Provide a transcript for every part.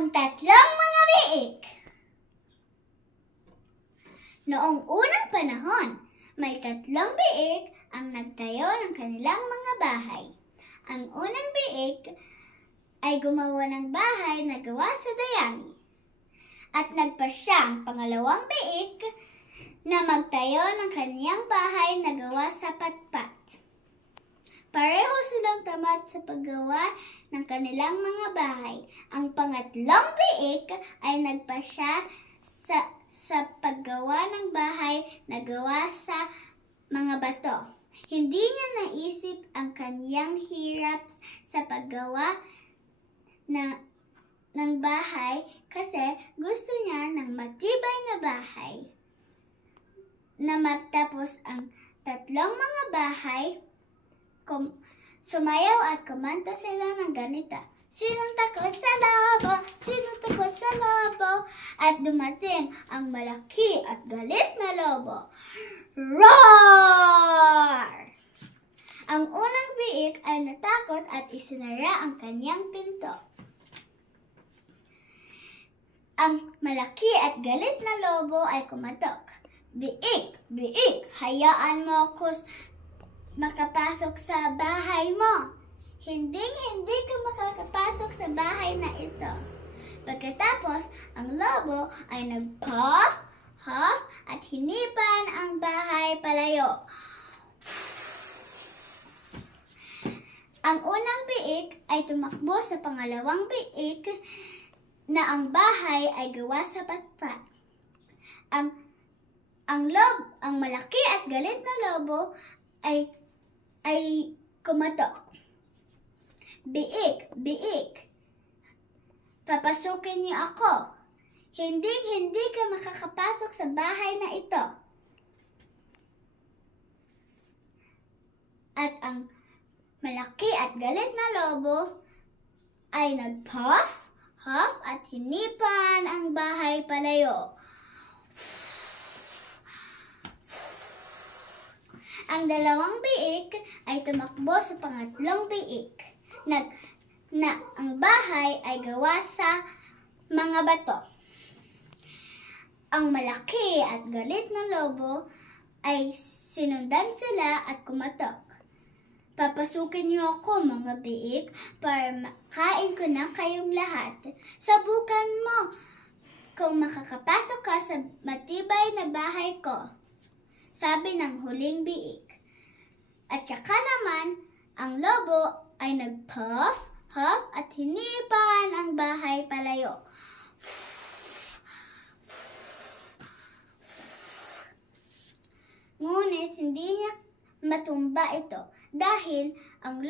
Ang tatlong mga biik. Noong unang panahon, may tatlong biik ang nagtayo ng kanilang mga bahay. Ang unang biik ay gumawa ng bahay na gawa sa dayami. At nagpasya ang pangalawang biik na magtayo ng kaniyang bahay na gawa sa patpat. Pareho silang tamad sa paggawa ng kanilang mga bahay. Ang pangatlong biik ay nagpasya sa paggawa ng bahay na gawa sa mga bato. Hindi niya naisip ang kaniyang hirap sa paggawa ng bahay kasi gusto niya ng matibay na bahay. Na matapos ang tatlong mga bahay, sumayaw at kumanta sila ng ganito. Sinong takot sa lobo? Sinong takot sa lobo? At dumating ang malaki at galit na lobo. Roar! Ang unang biik ay natakot at isinara ang kanyang pinto. Ang malaki at galit na lobo ay kumatok. Biik, biik, hayaan mo ako makapasok sa bahay mo. Hindi ka makakapasok sa bahay na ito. Pagkatapos, ang lobo ay nag-puff, huff, at hinipan ang bahay palayo. Ang unang biik ay tumakbo sa pangalawang biik na ang bahay ay gawa sa patpat. Ang malaki at galit na lobo ay kumatok. Biik, biik, papasukin niyo ako. Hindi ka makakapasok sa bahay na ito. At ang malaki at galit na lobo ay nag-puff, huff, at hinipan ang bahay palayo. Ang dalawang biik ay tumakbo sa pangatlong biik na ang bahay ay gawa sa mga bato. Ang malaki at galit na lobo ay sinundan sila at kumatok. Papasukin niyo ako mga biik para makain ko na kayong lahat. Subukan mo kung makakapasok ka sa matibay na bahay ko. Sabi ng huling biik. At saka naman, ang lobo ay nag-puff, huff, at hinipan ang bahay palayo. Ngunit hindi niya matumba ito dahil ang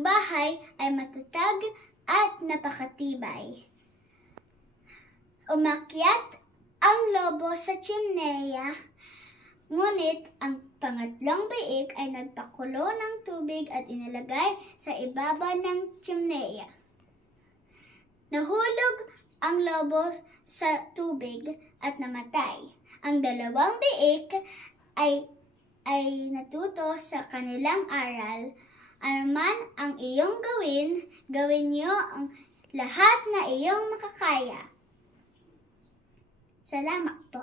bahay ay matatag at napakatibay. Umakyat ang lobo sa chimneya, ngunit ang pangatlong biik ay nagpakulo ng tubig at inilagay sa ibaba ng chimneya. Nahulog ang lobo sa tubig at namatay. Ang dalawang biik ay natuto sa kanilang aral. Anuman ang iyong gawin niyo ang lahat na iyong makakaya. Salamat po.